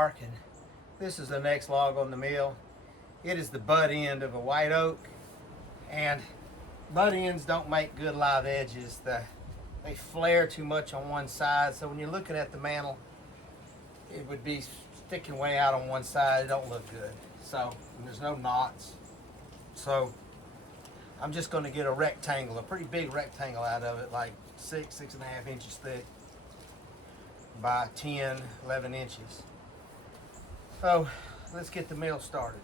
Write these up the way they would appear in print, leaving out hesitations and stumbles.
dark, and this is the next log on the mill. It is the butt end of a white oak, and butt ends don't make good live edges. They flare too much on one side, so when you're looking at the mantle, it would be sticking way out on one side. It don't look good. So, and there's no knots. So, I'm just going to get a rectangle, a pretty big rectangle out of it, like 6.5 inches thick by 10, 11 inches. So, let's get the mill started.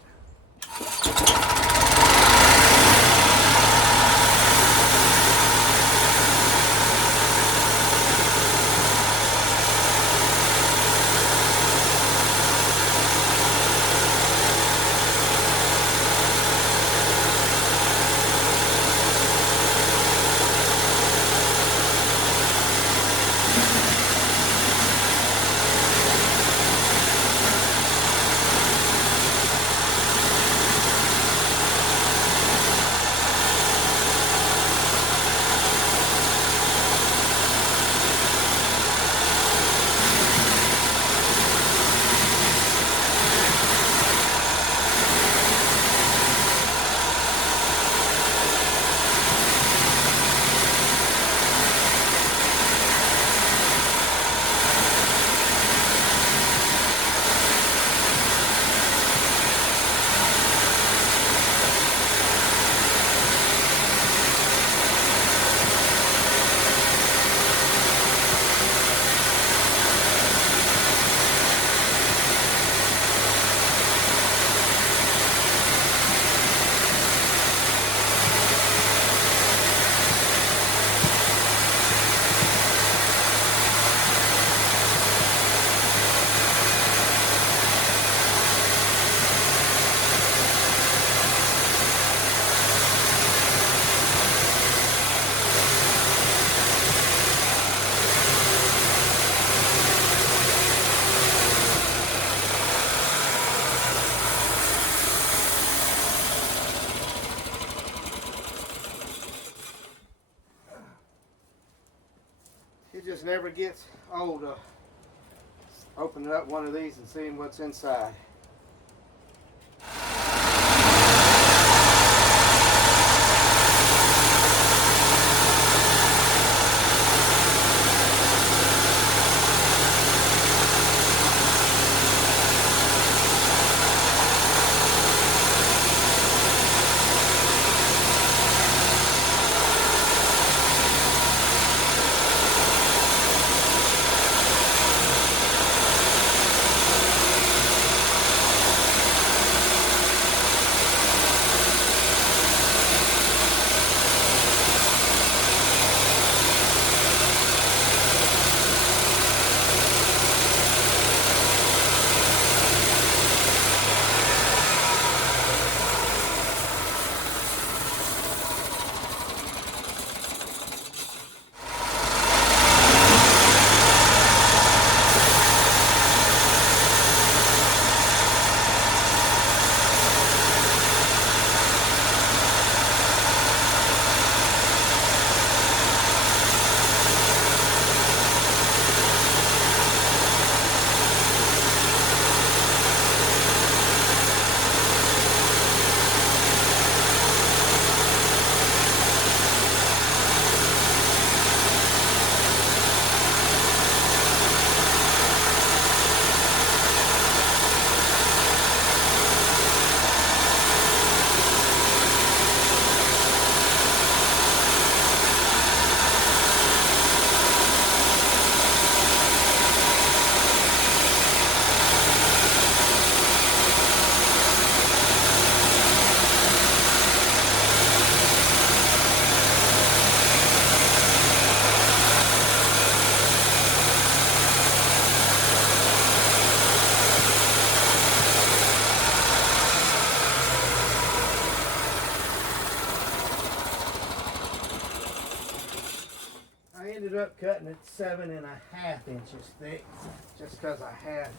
It just never gets old opening up one of these and seeing what's inside. I ended up cutting it 7.5 inches thick just because I had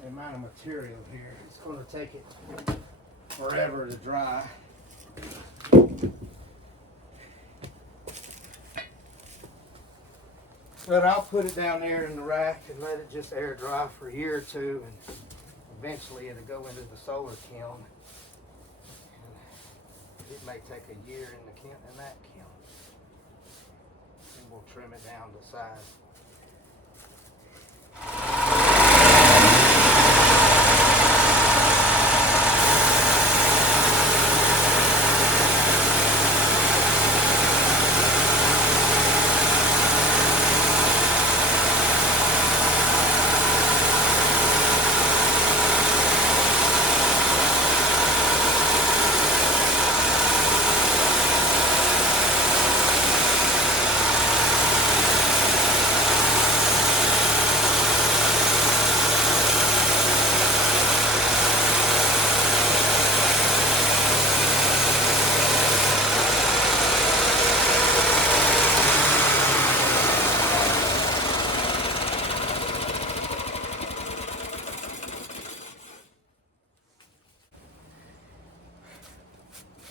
the amount of material here. It's going to take it forever to dry. But I'll put it down there in the rack and let it just air dry for a year or two, and eventually it'll go into the solar kiln. And it may take a year in that kiln. And we'll trim it down to size.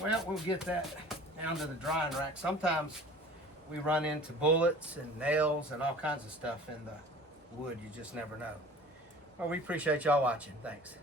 Well, we'll get that down to the drying rack. Sometimes we run into bullets and nails and all kinds of stuff in the wood. You just never know. Well, we appreciate y'all watching. Thanks.